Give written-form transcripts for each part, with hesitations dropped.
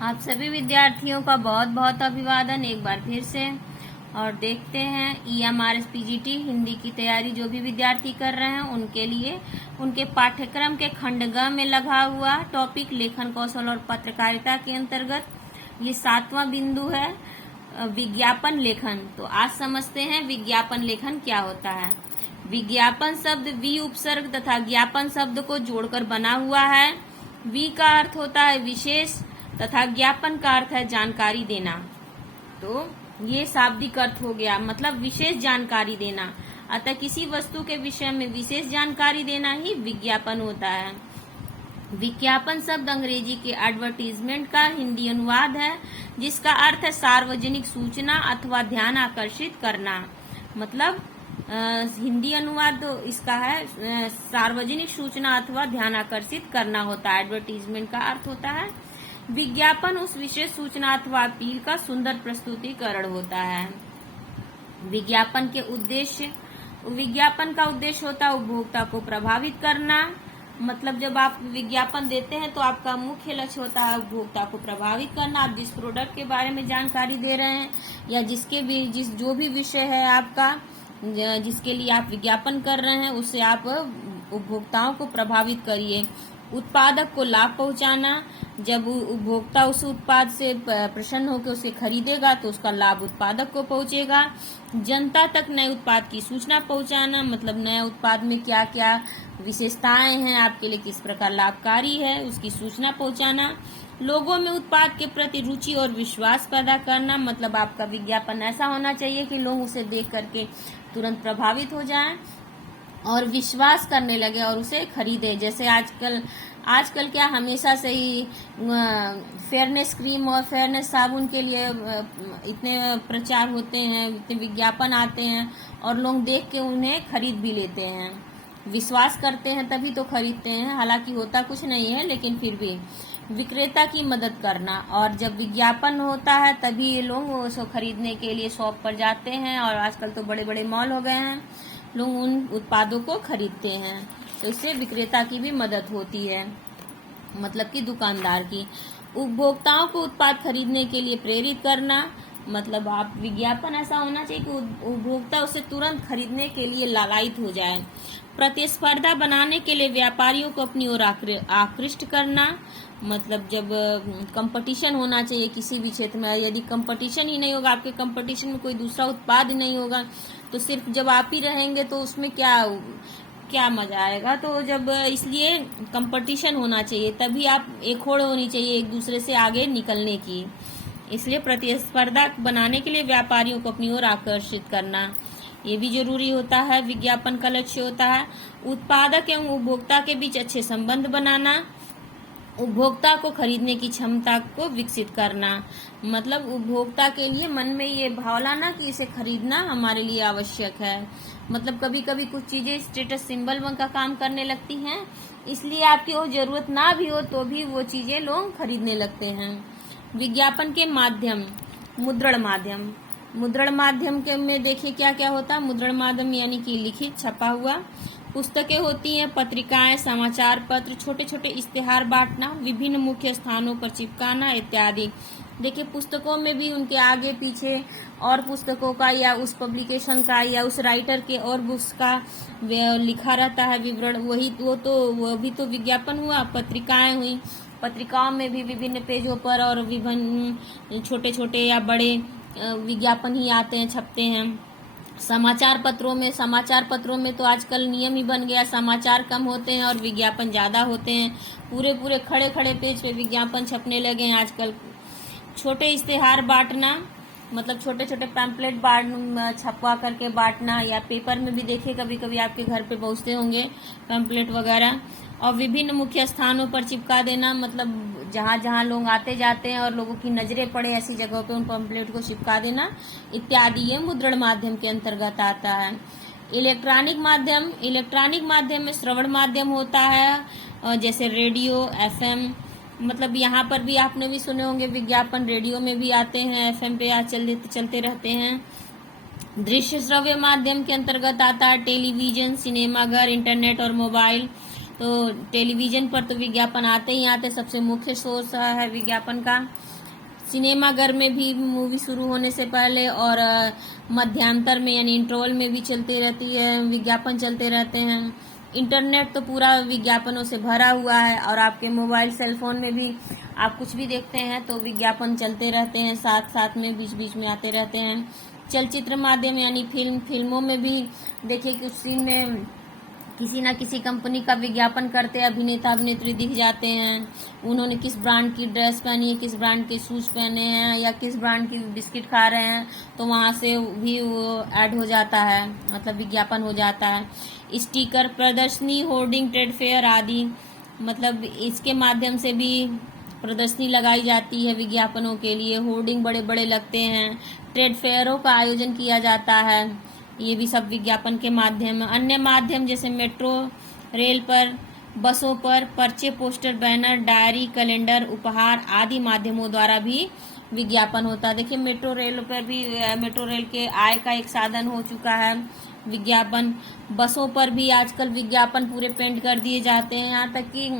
आप सभी विद्यार्थियों का बहुत बहुत अभिवादन एक बार फिर से। और देखते हैं EMRS PGT हिंदी की तैयारी जो भी विद्यार्थी कर रहे हैं उनके लिए उनके पाठ्यक्रम के खंड ग में लगा हुआ टॉपिक लेखन कौशल और पत्रकारिता के अंतर्गत ये 7वां बिंदु है, विज्ञापन लेखन। तो आज समझते हैं विज्ञापन लेखन क्या होता है। विज्ञापन शब्द वि उपसर्ग तथा ज्ञापन शब्द को जोड़कर बना हुआ है। वि का अर्थ होता है विशेष तथा ज्ञापन का अर्थ है जानकारी देना। तो ये शाब्दिक अर्थ हो गया, मतलब विशेष जानकारी देना। अतः किसी वस्तु के विषय में विशेष जानकारी देना ही विज्ञापन होता है। विज्ञापन शब्द अंग्रेजी के एडवर्टीजमेंट का हिंदी अनुवाद है, जिसका अर्थ है सार्वजनिक सूचना अथवा ध्यान आकर्षित करना। मतलब हिंदी अनुवाद तो इसका है सार्वजनिक सूचना अथवा ध्यान आकर्षित करना होता है। एडवर्टीजमेंट का अर्थ होता है विज्ञापन उस विशेष सूचना अथवा अपील का सुंदर प्रस्तुतिकरण होता है। विज्ञापन के उद्देश्य, विज्ञापन का उद्देश्य होता है उपभोक्ता को प्रभावित करना। मतलब जब आप विज्ञापन देते हैं तो आपका मुख्य लक्ष्य होता है उपभोक्ता को प्रभावित करना। आप जिस प्रोडक्ट के बारे में जानकारी दे रहे हैं या जो भी विषय है आपका, जिसके लिए आप विज्ञापन कर रहे हैं, उससे आप उपभोक्ताओं को प्रभावित करिए। उत्पादक को लाभ पहुंचाना, जब उपभोक्ता उस उत्पाद से प्रसन्न होकर उसे खरीदेगा तो उसका लाभ उत्पादक को पहुंचेगा। जनता तक नए उत्पाद की सूचना पहुंचाना, मतलब नए उत्पाद में क्या क्या विशेषताएं हैं, आपके लिए किस प्रकार लाभकारी है, उसकी सूचना पहुंचाना। लोगों में उत्पाद के प्रति रुचि और विश्वास पैदा करना, मतलब आपका विज्ञापन ऐसा होना चाहिए कि लोग उसे देख करके तुरंत प्रभावित हो जाएं और विश्वास करने लगे और उसे खरीदे। जैसे आजकल क्या हमेशा से ही फेयरनेस क्रीम और फेयरनेस साबुन के लिए इतने प्रचार होते हैं, इतने विज्ञापन आते हैं और लोग देख के उन्हें खरीद भी लेते हैं। विश्वास करते हैं तभी तो खरीदते हैं, हालांकि होता कुछ नहीं है, लेकिन फिर भी। विक्रेता की मदद करना, और जब विज्ञापन होता है तभी ये लोग उसको खरीदने के लिए शॉप पर जाते हैं और आजकल तो बड़े बड़े मॉल हो गए हैं, लोग उन उत्पादों को खरीदते हैं। तो इससे विक्रेता की भी मदद होती है, मतलब कि दुकानदार की। उपभोक्ताओं को उत्पाद खरीदने के लिए प्रेरित करना, मतलब आप विज्ञापन ऐसा होना चाहिए कि उपभोक्ता उसे तुरंत खरीदने के लिए लालायित हो जाए। प्रतिस्पर्धा बनाने के लिए व्यापारियों को अपनी ओर आकृष्ट करना, मतलब जब कंपटीशन होना चाहिए किसी भी क्षेत्र में, यदि कंपटीशन ही नहीं होगा, आपके कंपटीशन में कोई दूसरा उत्पाद नहीं होगा, तो सिर्फ जब आप ही रहेंगे तो उसमें क्या मजा आएगा। तो जब इसलिए कंपटीशन होना चाहिए, तभी आप एक होड़ होनी चाहिए एक दूसरे से आगे निकलने की। इसलिए प्रतिस्पर्धा बनाने के लिए व्यापारियों को अपनी ओर आकर्षित करना ये भी जरूरी होता है। विज्ञापन का लक्ष्य होता है उत्पादक एवं उपभोक्ता के बीच अच्छे संबंध बनाना, उपभोक्ता को खरीदने की क्षमता को विकसित करना, मतलब उपभोक्ता के लिए मन में ये भाव लाना कि इसे खरीदना हमारे लिए आवश्यक है। मतलब कभी कभी कुछ चीजें स्टेटस सिंबल का काम करने लगती हैं, इसलिए आपकी वो जरूरत ना भी हो तो भी वो चीजें लोग खरीदने लगते हैं। विज्ञापन के माध्यम, मुद्रण माध्यम। मुद्रण माध्यम के में देखिए क्या क्या होता है। मुद्रण माध्यम यानी कि लिखित छपा हुआ, पुस्तकें होती हैं, पत्रिकाएं, समाचार पत्र, छोटे छोटे इश्तेहार बांटना, विभिन्न मुख्य स्थानों पर चिपकाना इत्यादि। देखिए पुस्तकों में भी उनके आगे पीछे और पुस्तकों का या उस पब्लिकेशन का या उस राइटर के और बुक्स का लिखा रहता है विवरण, वो भी तो विज्ञापन हुआ। पत्रिकाएं हुई, पत्रिकाओं में भी विभिन्न पेजों पर और विभिन्न छोटे छोटे या बड़े विज्ञापन ही आते हैं, छपते हैं। समाचार पत्रों में तो आजकल नियम ही बन गया, समाचार कम होते हैं और विज्ञापन ज्यादा होते हैं। पूरे खड़े पेज पे विज्ञापन छपने लगे हैं आजकल। छोटे इश्तेहार बांटना, मतलब छोटे छोटे पैम्पलेट छपवा करके बांटना, या पेपर में भी देखिए कभी कभी आपके घर पे पहुंचते होंगे पैम्पलेट वगैरह। और विभिन्न मुख्य स्थानों पर चिपका देना, मतलब जहाँ जहाँ लोग आते जाते हैं और लोगों की नजरें पड़े ऐसी जगहों पे उन पैम्पलेट को चिपका देना इत्यादि, ये मुद्रण माध्यम के अंतर्गत आता है। इलेक्ट्रॉनिक माध्यम में श्रवण माध्यम होता है, जैसे रेडियो, FM, मतलब यहाँ पर भी आपने भी सुने होंगे विज्ञापन, रेडियो में भी आते हैं, FM पे आज चलते रहते हैं। दृश्य श्रव्य माध्यम के अंतर्गत आता है टेलीविजन, सिनेमाघर, इंटरनेट और मोबाइल। तो टेलीविजन पर तो विज्ञापन आते ही आते, सबसे मुख्य सोर्स है विज्ञापन का। सिनेमाघर में भी मूवी शुरू होने से पहले और मध्यांतर में यानी इंटरवल में भी चलती रहती है, विज्ञापन चलते रहते हैं। इंटरनेट तो पूरा विज्ञापनों से भरा हुआ है, और आपके मोबाइल सेल फोन में भी आप कुछ भी देखते हैं तो विज्ञापन चलते रहते हैं, साथ साथ में बीच बीच में आते रहते हैं। चलचित्र माध्यम यानी फिल्मों में भी देखिए कि उस सीन में किसी न किसी कंपनी का विज्ञापन करते अभिनेता अभिनेत्री दिख जाते हैं। उन्होंने किस ब्रांड की ड्रेस पहनी है, किस ब्रांड के शूज पहने हैं, या किस ब्रांड की बिस्किट खा रहे हैं, तो वहाँ से भी वो ऐड हो जाता है, मतलब विज्ञापन हो जाता है। स्टिकर, प्रदर्शनी, होर्डिंग, ट्रेड फेयर आदि, मतलब इसके माध्यम से भी प्रदर्शनी लगाई जाती है विज्ञापनों के लिए। होर्डिंग बड़े बड़े लगते हैं, ट्रेड फेयरों का आयोजन किया जाता है, ये भी सब विज्ञापन के माध्यम है। अन्य माध्यम जैसे मेट्रो रेल पर, बसों पर पर्चे, पोस्टर, बैनर, डायरी, कैलेंडर, उपहार आदि माध्यमों द्वारा भी विज्ञापन होता है। देखिए मेट्रो रेल पर भी, मेट्रो रेल के आय का एक साधन हो चुका है विज्ञापन। बसों पर भी आजकल विज्ञापन पूरे पेंट कर दिए जाते हैं, यहाँ तक कि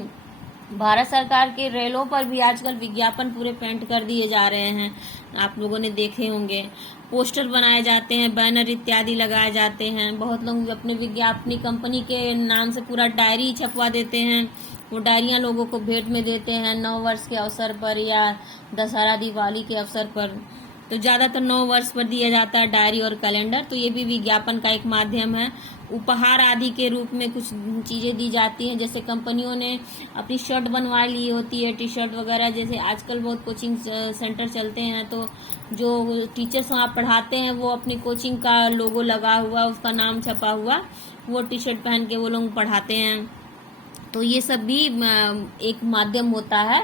भारत सरकार के रेलों पर भी आजकल विज्ञापन पूरे पेंट कर दिए जा रहे हैं, आप लोगों ने देखे होंगे। पोस्टर बनाए जाते हैं, बैनर इत्यादि लगाए जाते हैं। बहुत लोग अपने विज्ञापनी कंपनी के नाम से पूरा डायरी छपवा देते हैं, वो डायरियां लोगों को भेंट में देते हैं नव वर्ष के अवसर पर या दशहरा दिवाली के अवसर पर। तो ज़्यादातर 9 वर्ष पर दिया जाता है डायरी और कैलेंडर, तो ये भी विज्ञापन का एक माध्यम है। उपहार आदि के रूप में कुछ चीज़ें दी जाती हैं, जैसे कंपनियों ने अपनी शर्ट बनवा ली होती है, टी शर्ट वगैरह। जैसे आजकल बहुत कोचिंग सेंटर चलते हैं, तो जो टीचर्स वहाँ पढ़ाते हैं वो अपनी कोचिंग का लोगो लगा हुआ, उसका नाम छपा हुआ, वो टी शर्ट पहन के वो लोग पढ़ाते हैं। तो ये सब भी एक माध्यम होता है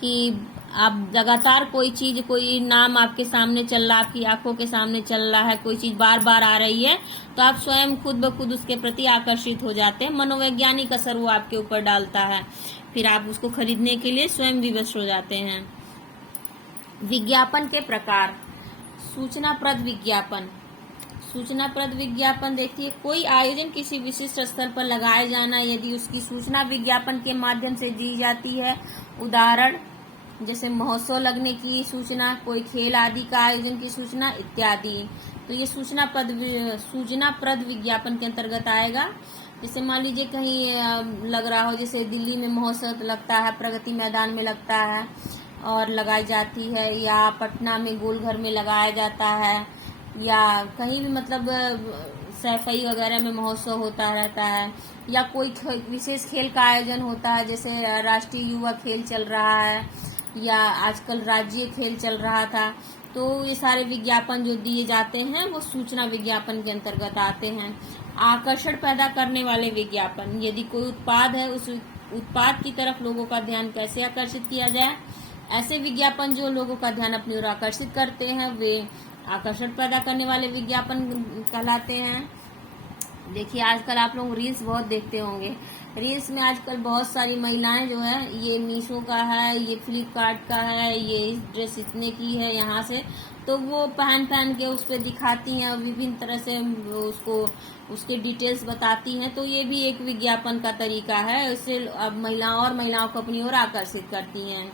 कि आप लगातार कोई चीज, कोई नाम आपके सामने चल रहा, आपकी आंखों के सामने चल रहा है, कोई चीज बार बार आ रही है, तो आप स्वयं खुद ब खुद उसके प्रति आकर्षित हो जाते हैं। मनोवैज्ञानिक असर वो आपके ऊपर डालता है, फिर आप उसको खरीदने के लिए स्वयं विवश हो जाते हैं। विज्ञापन के प्रकार। सूचनाप्रद विज्ञापन। सूचनाप्रद विज्ञापन देखिए, कोई आयोजन किसी विशिष्ट स्थल पर लगाए जाना यदि उसकी सूचना विज्ञापन के माध्यम से दी जाती है। उदाहरण जैसे महोत्सव लगने की सूचना, कोई खेल आदि का आयोजन की सूचना इत्यादि। तो ये सूचनाप्रद विज्ञापन के अंतर्गत आएगा। जैसे मान लीजिए कहीं लग रहा हो, जैसे दिल्ली में महोत्सव लगता है, प्रगति मैदान में लगता है और लगाई जाती है, या पटना में गोलघर में लगाया जाता है, या कहीं भी मतलब सैफई वगैरह में महोत्सव होता रहता है, या कोई विशेष खेल का आयोजन होता है, जैसे राष्ट्रीय युवा खेल चल रहा है या आजकल राज्य खेल चल रहा था। तो ये सारे विज्ञापन जो दिए जाते हैं वो सूचना विज्ञापन के अंतर्गत आते हैं। आकर्षण पैदा करने वाले विज्ञापन, यदि कोई उत्पाद है, उस उत्पाद की तरफ लोगों का ध्यान कैसे आकर्षित किया जाए, ऐसे विज्ञापन जो लोगों का ध्यान अपनी ओर आकर्षित करते हैं वे आकर्षण पैदा करने वाले विज्ञापन कहलाते हैं। देखिए आजकल आप लोग रील्स बहुत देखते होंगे, रील्स में आजकल बहुत सारी महिलाएं जो है, ये मीशो का है, ये फ्लिपकार्ट का है, ये इस ड्रेस इतने की है यहाँ से, तो वो पहन के उस पर दिखाती हैं, विभिन्न तरह से उसको उसके डिटेल्स बताती हैं। तो ये भी एक विज्ञापन का तरीका है, इससे अब महिलाओं को अपनी ओर आकर्षित करती हैं।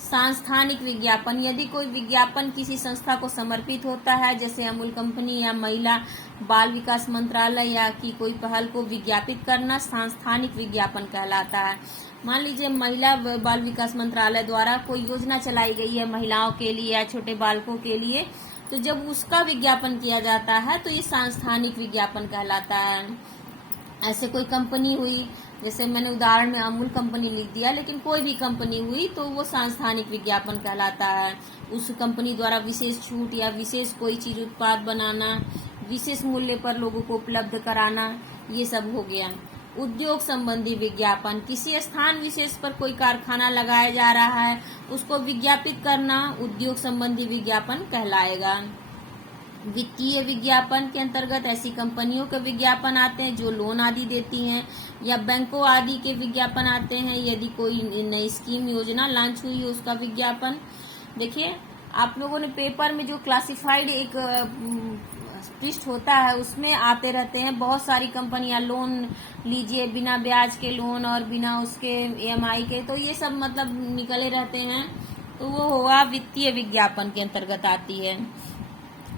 सांस्थानिक विज्ञापन, यदि कोई विज्ञापन किसी संस्था को समर्पित होता है, जैसे अमूल कंपनी या महिला बाल विकास मंत्रालय या की कोई पहल को विज्ञापित करना सांस्थानिक विज्ञापन कहलाता है। मान लीजिए महिला बाल विकास मंत्रालय द्वारा कोई योजना चलाई गई है महिलाओं के लिए या छोटे बालकों के लिए, तो जब उसका विज्ञापन किया जाता है तो ये सांस्थानिक विज्ञापन कहलाता है। ऐसे कोई कंपनी हुई, जैसे मैंने उदाहरण में अमूल कंपनी लिख दिया, लेकिन कोई भी कंपनी हुई तो वो सांस्थानिक विज्ञापन कहलाता है। उस कंपनी द्वारा विशेष छूट या विशेष कोई चीज उत्पाद बनाना, विशेष मूल्य पर लोगों को उपलब्ध कराना, ये सब हो गया। उद्योग संबंधी विज्ञापन, किसी स्थान विशेष पर कोई कारखाना लगाया जा रहा है, उसको विज्ञापित करना उद्योग संबंधी विज्ञापन कहलाएगा। वित्तीय विज्ञापन के अंतर्गत ऐसी कंपनियों के विज्ञापन आते हैं जो लोन आदि देती हैं, या बैंकों आदि के विज्ञापन आते हैं। यदि कोई नई स्कीम योजना लॉन्च हुई है उसका विज्ञापन। देखिए आप लोगों ने पेपर में जो क्लासिफाइड एक ट्विस्ट होता है उसमें आते रहते हैं बहुत सारी कंपनियां, लोन लीजिए बिना ब्याज के लोन और बिना उसके EMI के, तो ये सब मतलब निकले रहते हैं। तो वो हुआ वित्तीय विज्ञापन के अंतर्गत आती है।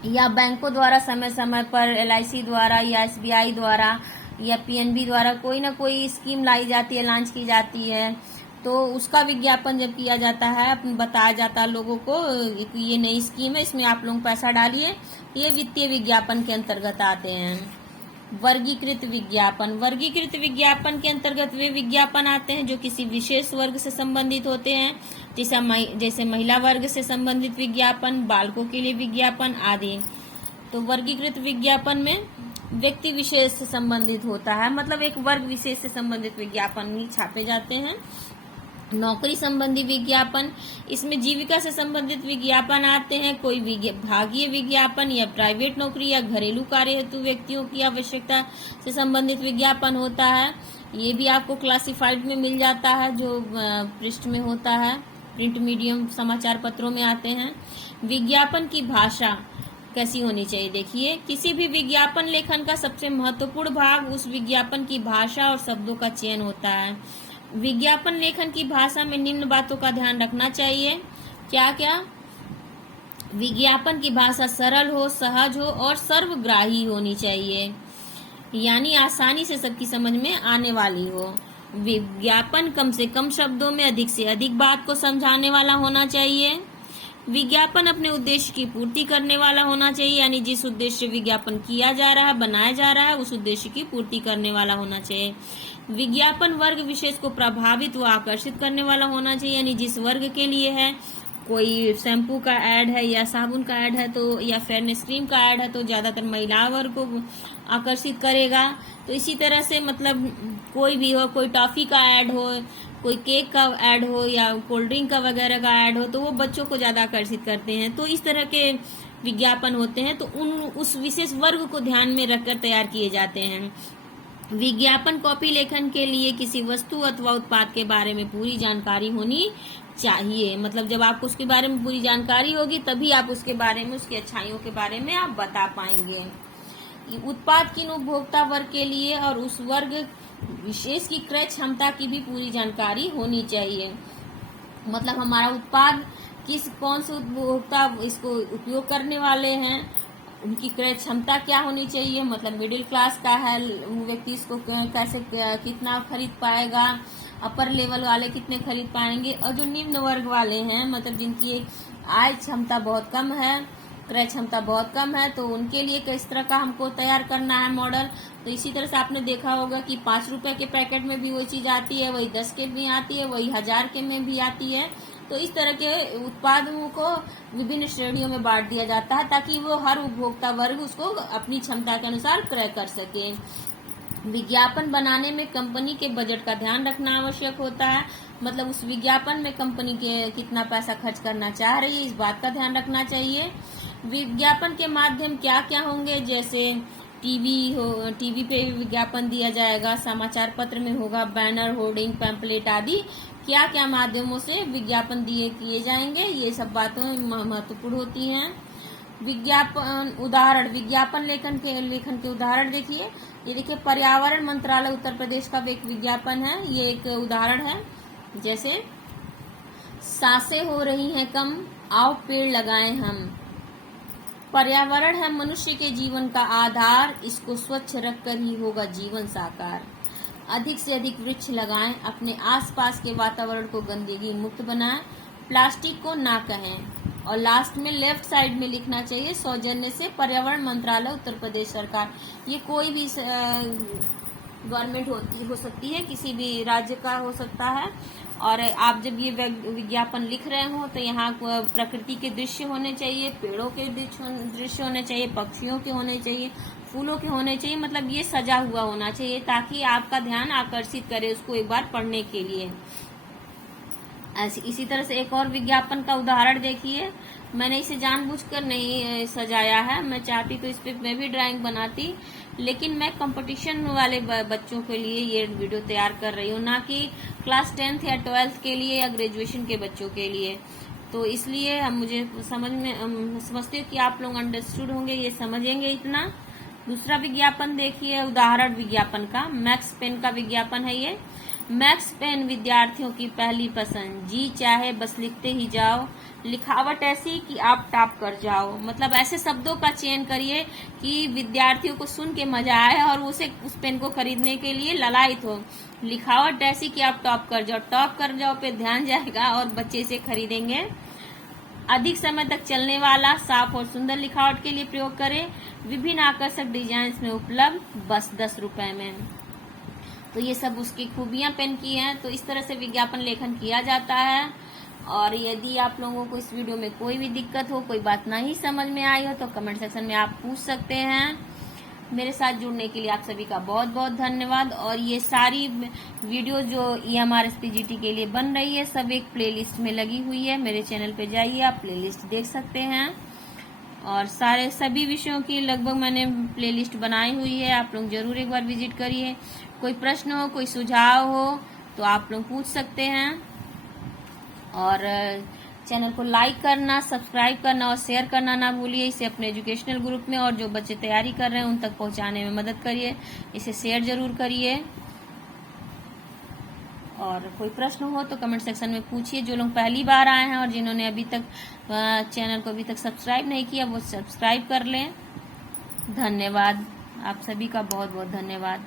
या बैंकों द्वारा समय समय पर LIC द्वारा या SBI द्वारा या PNB द्वारा कोई ना कोई स्कीम लाई जाती है, लॉन्च की जाती है, तो उसका विज्ञापन जब किया जाता है, बताया जाता है लोगों को ये नई स्कीम है, इसमें आप लोग पैसा डालिए, ये वित्तीय विज्ञापन के अंतर्गत आते हैं। वर्गीकृत विज्ञापन, वर्गीकृत विज्ञापन के अंतर्गत वे विज्ञापन आते हैं जो किसी विशेष वर्ग से संबंधित होते हैं, जैसे महिला वर्ग से संबंधित विज्ञापन, बालकों के लिए विज्ञापन आदि। तो वर्गीकृत विज्ञापन में व्यक्ति विशेष से संबंधित होता है, मतलब एक वर्ग विशेष से संबंधित विज्ञापन ही छापे जाते हैं। नौकरी संबंधी विज्ञापन, इसमें जीविका से संबंधित विज्ञापन आते हैं, कोई विभागीय विज्ञापन या प्राइवेट नौकरी या घरेलू कार्य हेतु व्यक्तियों की आवश्यकता से संबंधित विज्ञापन होता है। ये भी आपको क्लासिफाइड में मिल जाता है, जो पृष्ठ में होता है, प्रिंट मीडियम समाचार पत्रों में आते हैं। विज्ञापन की भाषा कैसी होनी चाहिए, देखिए किसी भी विज्ञापन लेखन का सबसे महत्वपूर्ण भाग उस विज्ञापन की भाषा और शब्दों का चयन होता है। विज्ञापन लेखन की भाषा में निम्न बातों का ध्यान रखना चाहिए। क्या क्या? विज्ञापन की भाषा सरल हो, सहज हो और सर्वग्राही होनी चाहिए, यानी आसानी से सबकी समझ में आने वाली हो। विज्ञापन कम से कम शब्दों में अधिक से अधिक बात को समझाने वाला होना चाहिए। विज्ञापन अपने उद्देश्य की पूर्ति करने वाला होना चाहिए, यानी जिस उद्देश्य विज्ञापन किया जा रहा है, बनाया जा रहा है, उस उद्देश्य की पूर्ति करने वाला होना चाहिए। विज्ञापन वर्ग विशेष को प्रभावित व आकर्षित करने वाला होना चाहिए, यानी जिस वर्ग के लिए है, कोई शैम्पू का ऐड है या साबुन का ऐड है तो, या फेयरनेस क्रीम का ऐड है तो ज्यादातर महिला वर्ग को आकर्षित करेगा। तो इसी तरह से मतलब कोई भी हो, कोई टॉफी का ऐड हो, कोई केक का ऐड हो या कोल्ड ड्रिंक का वगैरह का ऐड हो, तो वो बच्चों को ज्यादा आकर्षित करते हैं। तो इस तरह के विज्ञापन होते हैं, तो उस विशेष वर्ग को ध्यान में रखकर तैयार किए जाते हैं। विज्ञापन कॉपी लेखन के लिए किसी वस्तु अथवा उत्पाद के बारे में पूरी जानकारी होनी चाहिए, मतलब जब आपको उसके बारे में पूरी जानकारी होगी तभी आप उसके बारे में, उसकी अच्छाइयों के बारे में आप बता पाएंगे। उत्पाद किन उपभोक्ता वर्ग के लिए और उस वर्ग विशेष की क्रय क्षमता की भी पूरी जानकारी होनी चाहिए, मतलब हमारा उत्पाद कौन से उपभोक्ता इसको उपयोग करने वाले हैं, उनकी क्रय क्षमता क्या होनी चाहिए, मतलब मिडिल क्लास का है व्यक्ति इसको कैसे कितना खरीद पाएगा, अपर लेवल वाले कितने खरीद पाएंगे, और जो निम्न वर्ग वाले हैं, मतलब जिनकी आय क्षमता बहुत कम है, क्रय क्षमता बहुत कम है, तो उनके लिए किस तरह का हमको तैयार करना है मॉडल। तो इसी तरह से आपने देखा होगा कि 5 रुपए के पैकेट में भी वही चीज आती है, वही 10 के भी आती है, वही 1000 के में भी आती है। तो इस तरह के उत्पादों को विभिन्न श्रेणियों में बांट दिया जाता है ताकि वो हर उपभोक्ता वर्ग उसको अपनी क्षमता के अनुसार क्रय कर सके। विज्ञापन बनाने में कंपनी के बजट का ध्यान रखना आवश्यक होता है, मतलब उस विज्ञापन में कंपनी के कितना पैसा खर्च करना चाह रही है, इस बात का ध्यान रखना चाहिए। विज्ञापन के माध्यम क्या क्या होंगे, जैसे टीवी पे विज्ञापन दिया जाएगा, समाचार पत्र में होगा, बैनर, होर्डिंग, पैम्पलेट आदि क्या क्या माध्यमों से विज्ञापन किए जाएंगे, ये सब बातें महत्वपूर्ण होती हैं। विज्ञापन उदाहरण, विज्ञापन लेखन के उदाहरण देखिए, ये देखिए पर्यावरण मंत्रालय उत्तर प्रदेश का एक विज्ञापन है, ये एक उदाहरण है। जैसे सांसें हो रही हैं कम, आओ पेड़ लगाएं हम। पर्यावरण है मनुष्य के जीवन का आधार, इसको स्वच्छ रखकर ही होगा जीवन साकार। अधिक से अधिक वृक्ष लगाएं, अपने आसपास के वातावरण को गंदगी मुक्त बनाएं, प्लास्टिक को ना कहें। और लास्ट में लेफ्ट साइड में लिखना चाहिए, सौजन्य से पर्यावरण मंत्रालय उत्तर प्रदेश सरकार। ये कोई भी गवर्नमेंट हो सकती है, किसी भी राज्य का हो सकता है। और आप जब ये विज्ञापन लिख रहे हो तो यहाँ प्रकृति के दृश्य होने चाहिए, पेड़ों के दृश्य होने चाहिए, पक्षियों के होने चाहिए, फूलों के होने चाहिए, मतलब ये सजा हुआ होना चाहिए ताकि आपका ध्यान आकर्षित करे उसको एक बार पढ़ने के लिए। इसी तरह से एक और विज्ञापन का उदाहरण देखिए, मैंने इसे जानबूझकर नहीं सजाया है, मैं चाहती तो इस पे मैं भी ड्राइंग बनाती, लेकिन मैं कंपटीशन वाले बच्चों के लिए ये वीडियो तैयार कर रही हूँ, ना कि क्लास 10th या 12th के लिए या ग्रेजुएशन के बच्चों के लिए। तो इसलिए हम मुझे समझते हो कि आप लोग अंडरस्टूड होंगे, ये समझेंगे इतना। दूसरा विज्ञापन देखिए, उदाहरण विज्ञापन का, मैक्स पेन का विज्ञापन है ये। मैक्स पेन विद्यार्थियों की पहली पसंद, जी चाहे बस लिखते ही जाओ, लिखावट ऐसी कि आप टॉप कर जाओ। मतलब ऐसे शब्दों का चयन करिए कि विद्यार्थियों को सुन के मजा आए और उसे उस पेन को खरीदने के लिए ललायित हो। लिखावट ऐसी कि आप टॉप कर जाओ, टॉप कर जाओ पे ध्यान जाएगा और बच्चे इसे खरीदेंगे। अधिक समय तक चलने वाला, साफ और सुंदर लिखावट के लिए प्रयोग करें। विभिन्न आकर्षक डिजाइन में उपलब्ध, बस 10 रुपए में। तो ये सब उसकी खूबियां पेन की हैं। तो इस तरह से विज्ञापन लेखन किया जाता है। और यदि आप लोगों को इस वीडियो में कोई भी दिक्कत हो, कोई बात नहीं समझ में आई हो, तो कमेंट सेक्शन में आप पूछ सकते हैं। मेरे साथ जुड़ने के लिए आप सभी का बहुत बहुत धन्यवाद। और ये सारी वीडियो जो EMRSPGT के लिए बन रही है, सब एक प्लेलिस्ट में लगी हुई है। मेरे चैनल पे जाइए, आप प्लेलिस्ट देख सकते हैं। और सभी विषयों की लगभग मैंने प्लेलिस्ट बनाई हुई है, आप लोग जरूर एक बार विजिट करिए। कोई प्रश्न हो, कोई सुझाव हो तो आप लोग पूछ सकते हैं। और चैनल को लाइक करना, सब्सक्राइब करना और शेयर करना ना भूलिए। इसे अपने एजुकेशनल ग्रुप में और जो बच्चे तैयारी कर रहे हैं उन तक पहुंचाने में मदद करिए। इसे शेयर जरूर करिए। और कोई प्रश्न हो तो कमेंट सेक्शन में पूछिए। जो लोग पहली बार आए हैं और जिन्होंने अभी तक चैनल को अभी तक सब्सक्राइब नहीं किया, वो सब्सक्राइब कर लें। धन्यवाद, आप सभी का बहुत बहुत धन्यवाद।